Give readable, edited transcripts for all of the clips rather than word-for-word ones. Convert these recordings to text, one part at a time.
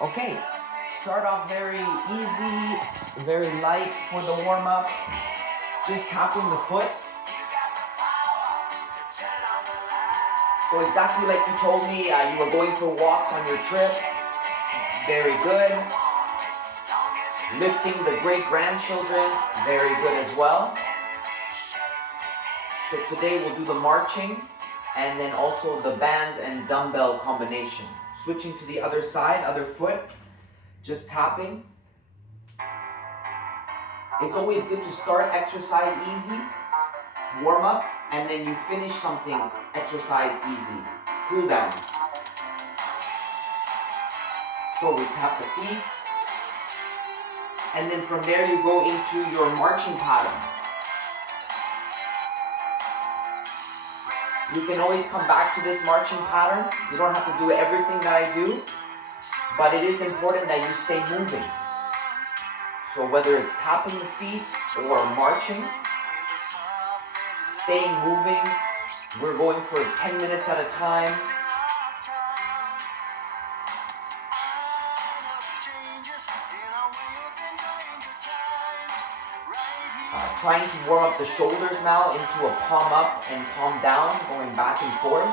Okay, start off very easy, very light for the warm-up. Just tapping the foot. So exactly like you told me, you were going for walks on your trip. Very good. Lifting the great-grandchildren. Very good as well. So today we'll do the marching and then also the bands and dumbbell combination. Switching to the other side, other foot. Just tapping. It's always good to start exercise easy, warm up, and then you finish something, exercise easy, cool down. So we tap the feet, and then from there you go into your marching pattern. You can always come back to this marching pattern. You don't have to do everything that I do, but it is important that you stay moving. So whether it's tapping the feet or marching, staying moving, we're going for 10 minutes at a time. Trying to warm up the shoulders now into a palm up and palm down, going back and forth.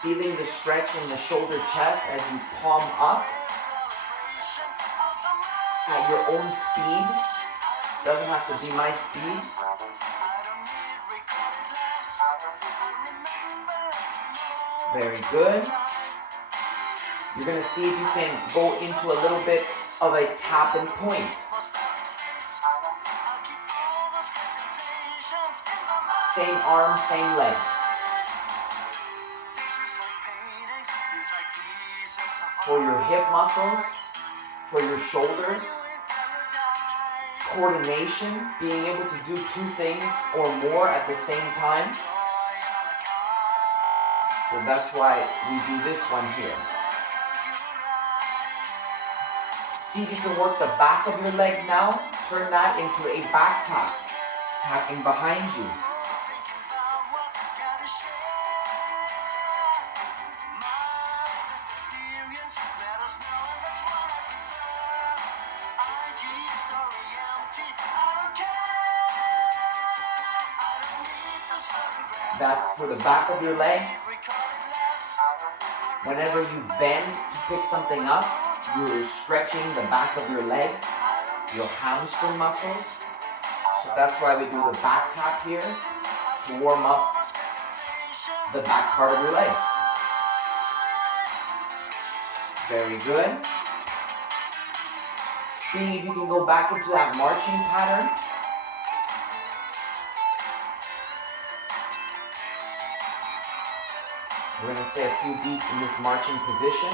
Feeling the stretch in the shoulder chest as you palm up at your own speed. Doesn't have to be my speed. Very good. You're going to see if you can go into a little bit of a tap and point. Same arm, same leg. For your hip muscles, for your shoulders, coordination, being able to do two things or more at the same time. So that's why we do this one here. See if you can work the back of your legs now. Turn that into a back tap, tapping behind you. That's for the back of your legs. Whenever you bend to pick something up, you're stretching the back of your legs, your hamstring muscles. So that's why we do the back tap here, to warm up the back part of your legs. Very good. See if you can go back into that marching pattern. We're going to stay a few beats in this marching position.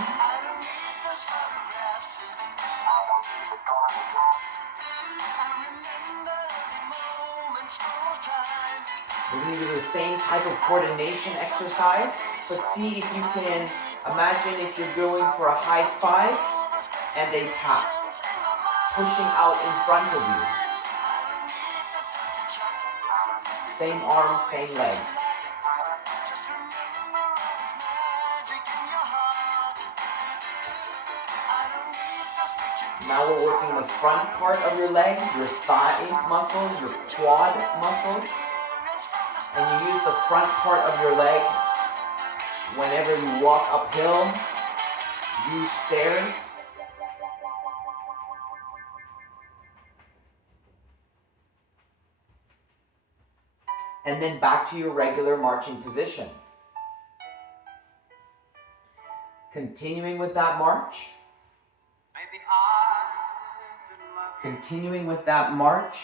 We're going to do the same type of coordination exercise, but see if you can imagine if you're going for a high five and a tap, pushing out in front of you. Same arm, same leg. Now we're working the front part of your legs, your thigh muscles, your quad muscles. And you use the front part of your leg whenever you walk uphill, use stairs. And then back to your regular marching position. Continuing with that march. Continuing with that march.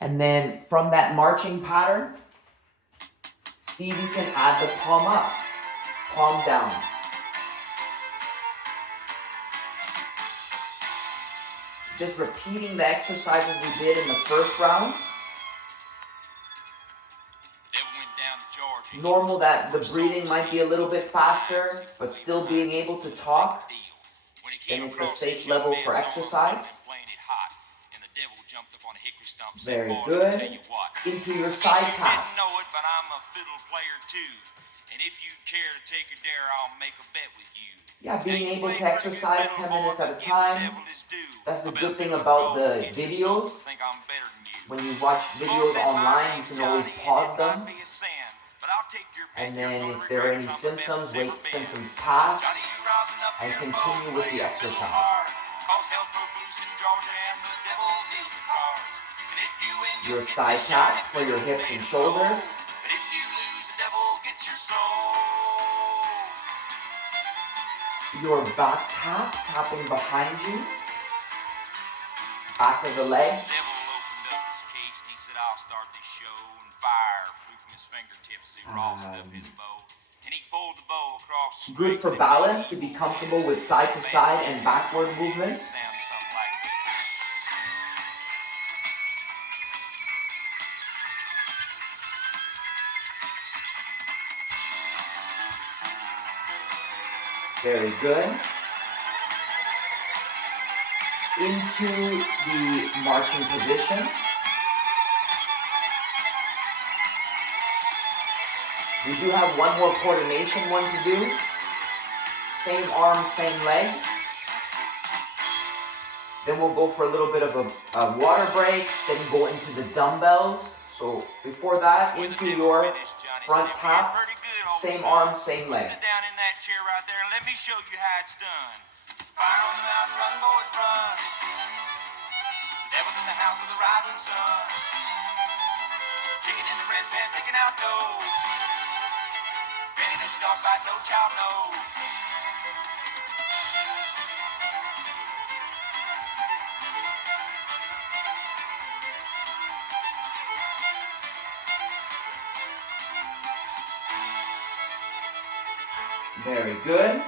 And then from that marching pattern, see if you can add the palm up, palm down. Just repeating the exercises we did in the first round. Normal that the breathing might be a little bit faster, but still being able to talk, then it's a safe level for exercise. Very good. Into your side tap. and I'm a fiddle player too. And if you care to take a dare, I'll make a bet with you. Yeah, being able to exercise 10 minutes at a time. That's the good thing about the videos. When you watch videos online, you can always pause them. And then if there are any symptoms, wait symptoms pass and continue with the exercise. Your side tap for your hips and shoulders. Your back tap, tapping behind you. Back of the legs. Good for balance, to be comfortable with side to side and backward movements. Very good. Into the marching position. We do have one more coordination one to do. Same arm, same leg. Then we'll go for a little bit of a water break, then go into the dumbbells. So before that, into your front taps, same arm, same leg. Sit down in that chair right there and let me show you how it's done. Fire on the mountain, run, boys, run. The devil's in the house of the rising sun. Chicken in the red pan, picking out dough. Granny, this dog bite, no child, no. Very good.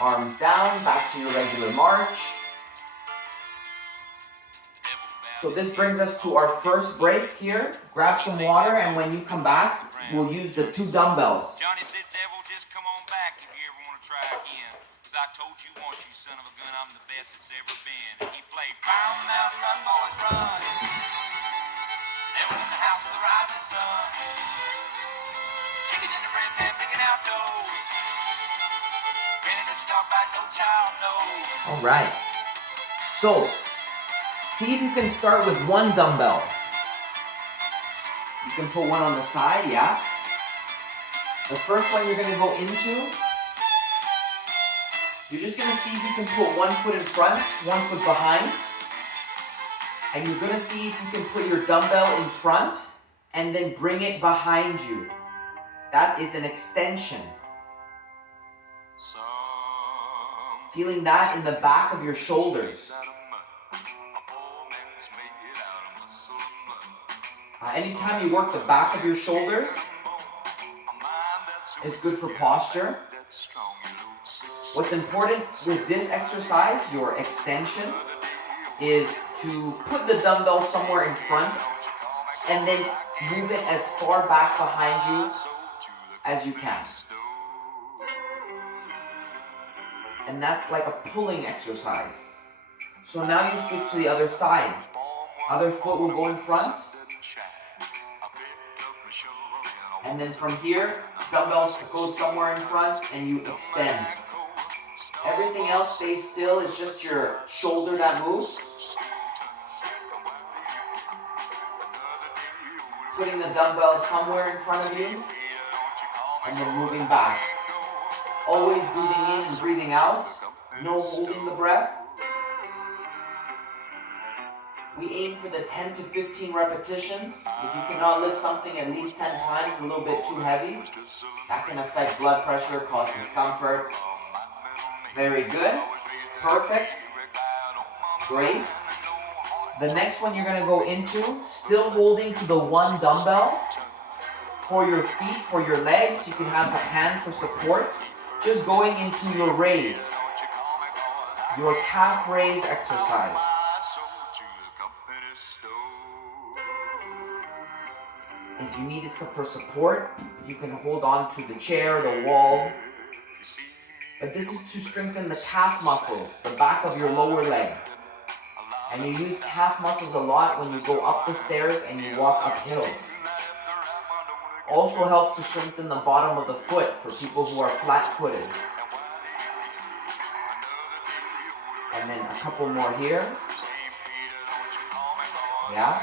Arms down, back to your regular march. So this brings us to our first break here. Grab some water, and when you come back, we'll use the 2 dumbbells. Johnny said, devil, just come on back if you ever want to try again. Cause I told you once, you son of a gun, I'm the best it's ever been. And he played Fire on the Mountain, run, boys, run. Devil's in the house of the rising sun. Chicken in the bread pan, picking out dough. All right. So, see if you can start with 1 dumbbell. You can put one on the side, yeah. The first one you're going to go into, you're just going to see if you can put 1 foot in front, 1 foot behind. And you're going to see if you can put your dumbbell in front and then bring it behind you. That is an extension. Feeling that in the back of your shoulders. Anytime you work the back of your shoulders, it's good for posture. What's important with this exercise, your extension, is to put the dumbbell somewhere in front and then move it as far back behind you as you can. And that's like a pulling exercise. So now you switch to the other side. Other foot will go in front. And then from here, dumbbells go somewhere in front and you extend. Everything else stays still, it's just your shoulder that moves. Putting the dumbbell somewhere in front of you and then moving back. Always breathing in and breathing out. No holding the breath. We aim for the 10 to 15 repetitions. If you cannot lift something at least 10 times, a little bit too heavy, that can affect blood pressure, cause discomfort. Very good. Perfect. Great. The next one you're going to go into, still holding to the 1 dumbbell. For your feet, for your legs, you can have a hand for support. Just going into your raise, your calf raise exercise. If you need it for support, you can hold on to the chair, the wall. But this is to strengthen the calf muscles, the back of your lower leg. And you use calf muscles a lot when you go up the stairs and you walk up hills. Also helps to strengthen the bottom of the foot for people who are flat-footed. And then a couple more here. Yeah.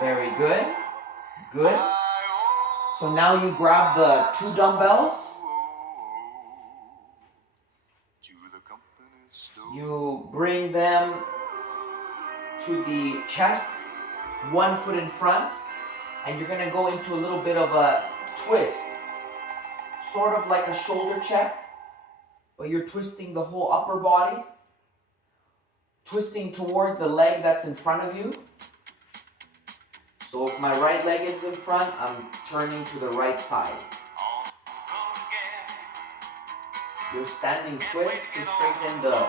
Very good. Good. So now you grab the 2 dumbbells. You bring them to the chest, 1 foot in front, and you're going to go into a little bit of a twist. Sort of like a shoulder check, but you're twisting the whole upper body. Twisting toward the leg that's in front of you. So if my right leg is in front, I'm turning to the right side. Your standing twist to strengthen the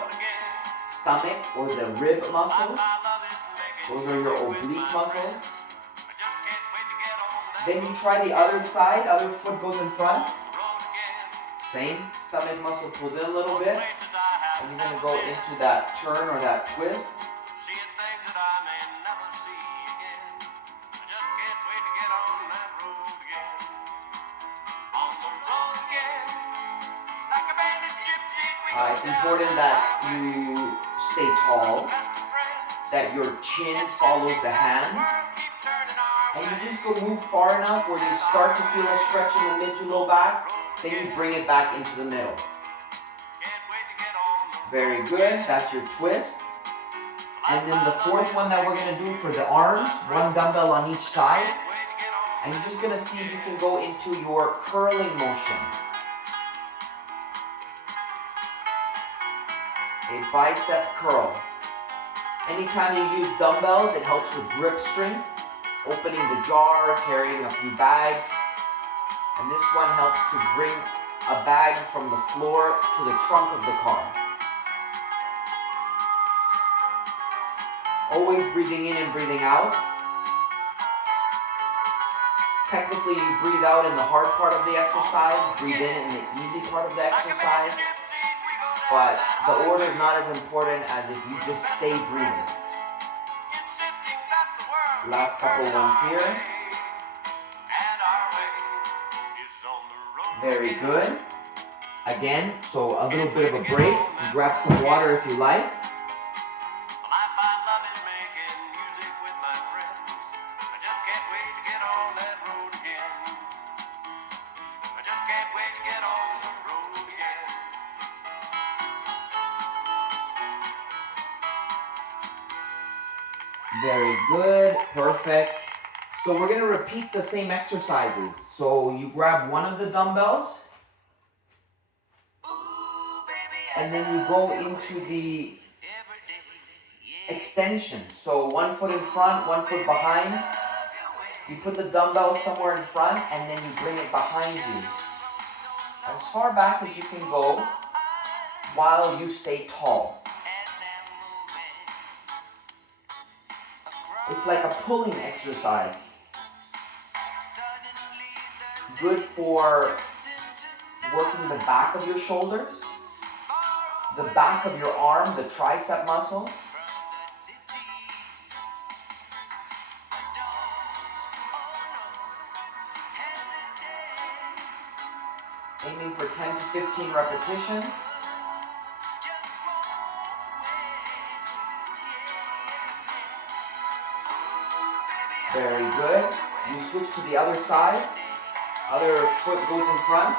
stomach or the rib muscles. Those are your oblique muscles. Then you try the other side, other foot goes in front. Same, stomach muscle pulled in a little bit. And you're going to go into that turn or that twist. It's important that you stay tall, that your chin follows the hands, and you just go move far enough where you start to feel a stretch in the mid to low back, then you bring it back into the middle. Very good, that's your twist. And then the fourth one that we're going to do for the arms, 1 dumbbell on each side, and you're just going to see if you can go into your curling motion. A bicep curl. Anytime you use dumbbells, it helps with grip strength, opening the jar, carrying a few bags. And this one helps to bring a bag from the floor to the trunk of the car. Always breathing in and breathing out. Technically, you breathe out in the hard part of the exercise, breathe in the easy part of the exercise. But the order is not as important as if you just stay breathing. Last couple ones here. Very good. Again, so a little bit of a break. Grab some water if you like. Very good, perfect. So we're going to repeat the same exercises. So you grab one of the dumbbells, and then you go into the extension. So 1 foot in front, 1 foot behind. You put the dumbbell somewhere in front, and then you bring it behind you. As far back as you can go while you stay tall. It's like a pulling exercise. Good for working the back of your shoulders, the back of your arm, the tricep muscles. Aiming for 10 to 15 repetitions. Very good. You switch to the other side. Other foot goes in front.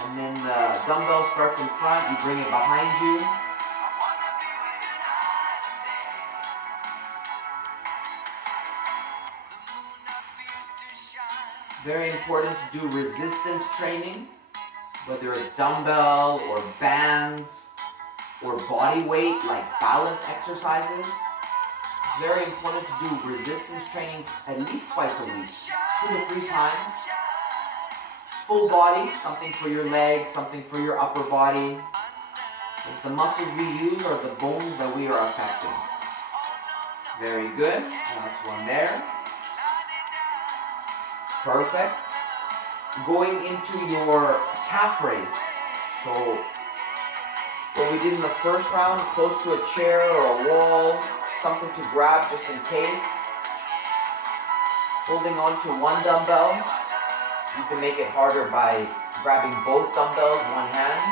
And then the dumbbell starts in front. You bring it behind you. Very important to do resistance training, whether it's dumbbell or bands or body weight like balance exercises. It's very important to do resistance training at least twice a week, 2 to 3 times. Full body, something for your legs, something for your upper body. The muscles we use are the bones that we are affecting. Very good. Last one there. Perfect. Going into your calf raise. So what we did in the first round, close to a chair or a wall, something to grab just in case. Holding on to one dumbbell, you can make it harder by grabbing both dumbbells in one hand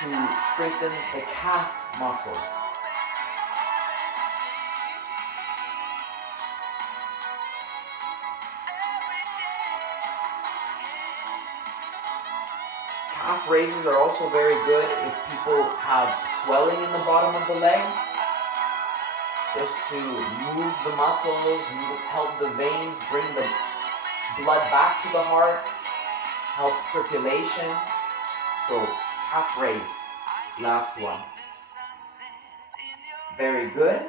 to strengthen the calf muscles. Calf raises are also very good if people have swelling in the bottom of the legs. Just to move the muscles, help the veins, bring the blood back to the heart, help circulation. So calf raise, last one. Very good.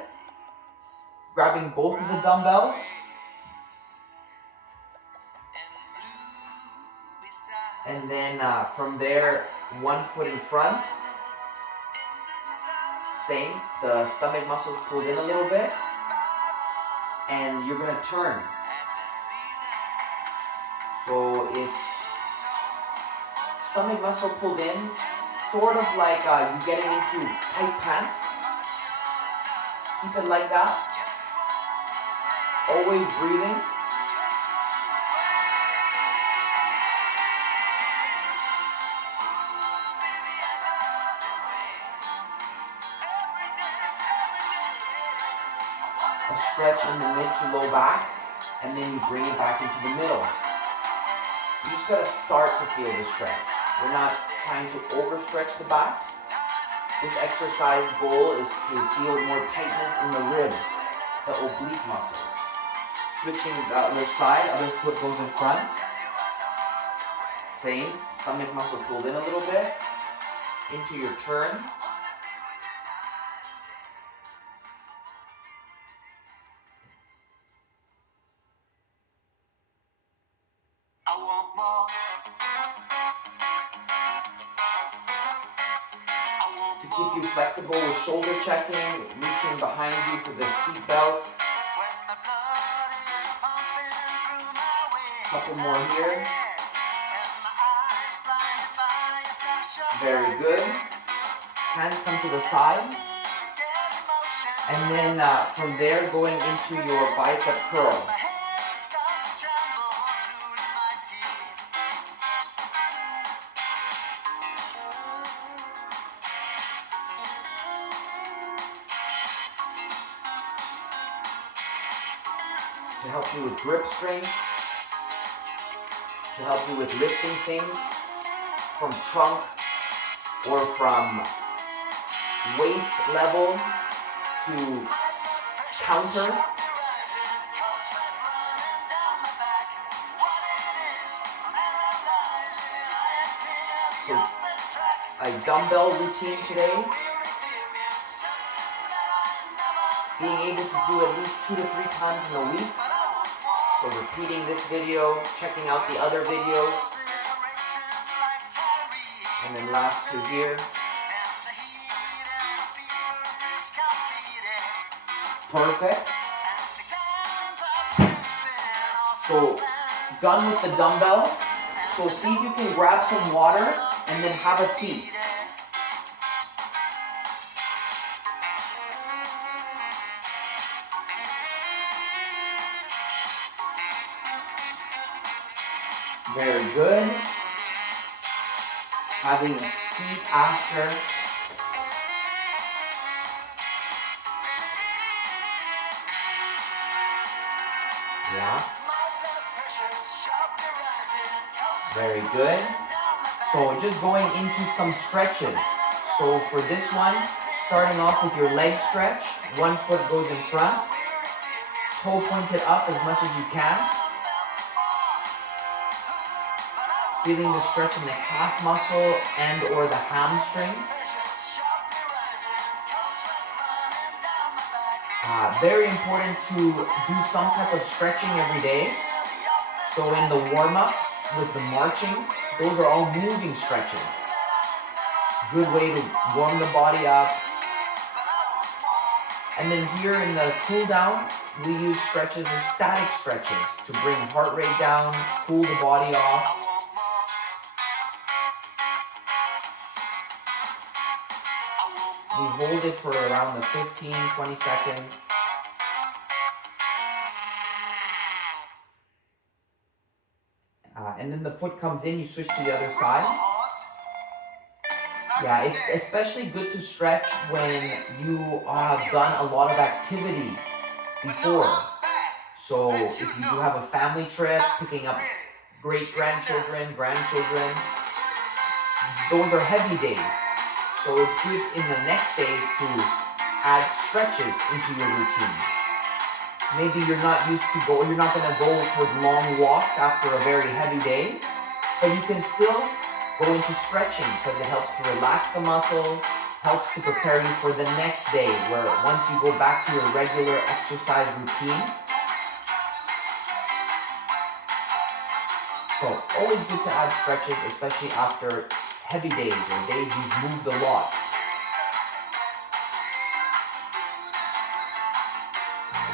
Grabbing both of the dumbbells. And then from there, 1 foot in front. Same, the stomach muscles pulled in a little bit. And you're gonna turn. So it's stomach muscle pulled in, sort of like you getting into tight pants. Keep it like that. Always breathing. A stretch in the mid to low back, and then you bring it back into the middle. You just gotta start to feel the stretch. We're not trying to overstretch the back. This exercise goal is to feel more tightness in the ribs, the oblique muscles. Switching the other side, other foot goes in front. Same, stomach muscle pulled in a little bit. Into your turn. To keep you flexible with shoulder checking, reaching behind you for the seat belt. Couple more here. Very good. Hands come to the side. And then from there going into your bicep curl. To help you with grip strength, to help you with lifting things from trunk or from waist level to counter. So a dumbbell routine today. Being able to do at least 2 to 3 times in a week. So repeating this video, checking out the other videos. And then last 2 here. Perfect. So done with the dumbbell. So see if you can grab some water and then have a seat. Very good. Having a seat after. Yeah. Very good. So just going into some stretches. So for this one, starting off with your leg stretch. 1 foot goes in front. Toe pointed up as much as you can. Feeling the stretch in the calf muscle and or the hamstring. Very important to do some type of stretching every day. So in the warm-up with the marching, those are all moving stretches. Good way to warm the body up. And then here in the cool down, we use stretches as static stretches to bring heart rate down, cool the body off. We hold it for around the 15-20 seconds. And then the foot comes in, you switch to the other side. Yeah, it's especially good to stretch when you have done a lot of activity before. So if you do have a family trip, picking up great-grandchildren, grandchildren, those are heavy days. So it's good in the next days to add stretches into your routine. Maybe you're not gonna go for long walks after a very heavy day, but you can still go into stretching because it helps to relax the muscles, helps to prepare you for the next day where once you go back to your regular exercise routine. So always good to add stretches, especially after heavy days or days you've moved a lot.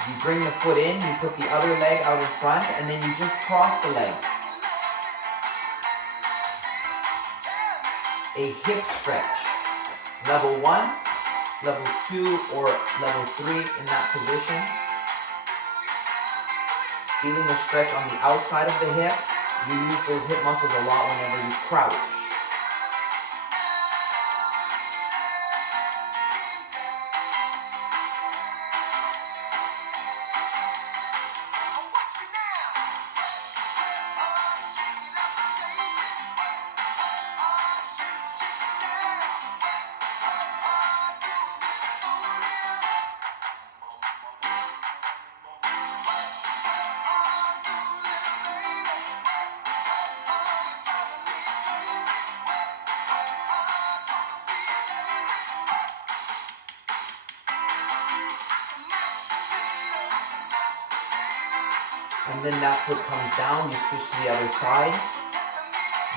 You bring the foot in, you put the other leg out in front, and then you just cross the leg. A hip stretch. Level 1, level 2, or level 3 in that position. Feeling the stretch on the outside of the hip. You use those hip muscles a lot whenever you crouch. And then that foot comes down, you switch to the other side.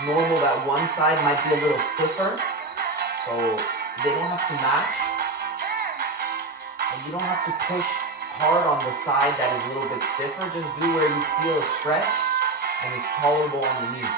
Normal that one side might be a little stiffer, so they don't have to match. And you don't have to push hard on the side that is a little bit stiffer, just do where you feel a stretch and it's tolerable on the knee.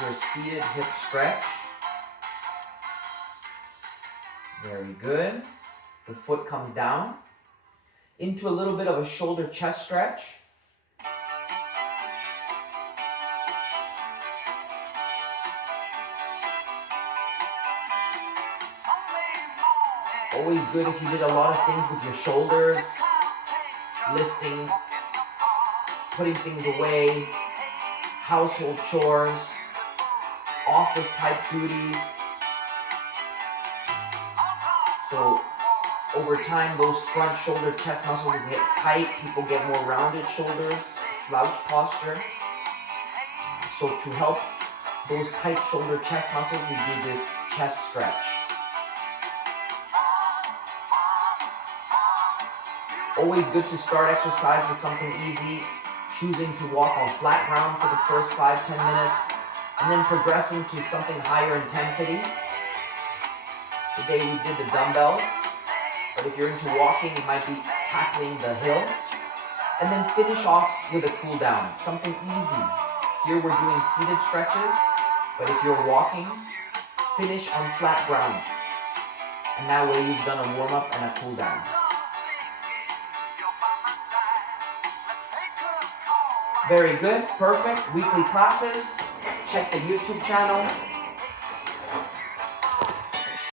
Your seated hip stretch. Very good. The foot comes down into a little bit of a shoulder chest stretch. Always good if you did a lot of things with your shoulders, lifting, putting things away, household chores, office type duties. So over time those front shoulder chest muscles get tight, people get more rounded shoulders, slouch posture. So to help those tight shoulder chest muscles, we do this chest stretch. Always good to start exercise with something easy, choosing to walk on flat ground for the first 5-10 minutes, and then progressing to something higher intensity. Today we did the dumbbells, but if you're into walking, you might be tackling the hill. And then finish off with a cool down, something easy. Here we're doing seated stretches, but if you're walking, finish on flat ground. And that way you've done a warm up and a cool down. Very good, perfect. Weekly classes. Check the YouTube channel.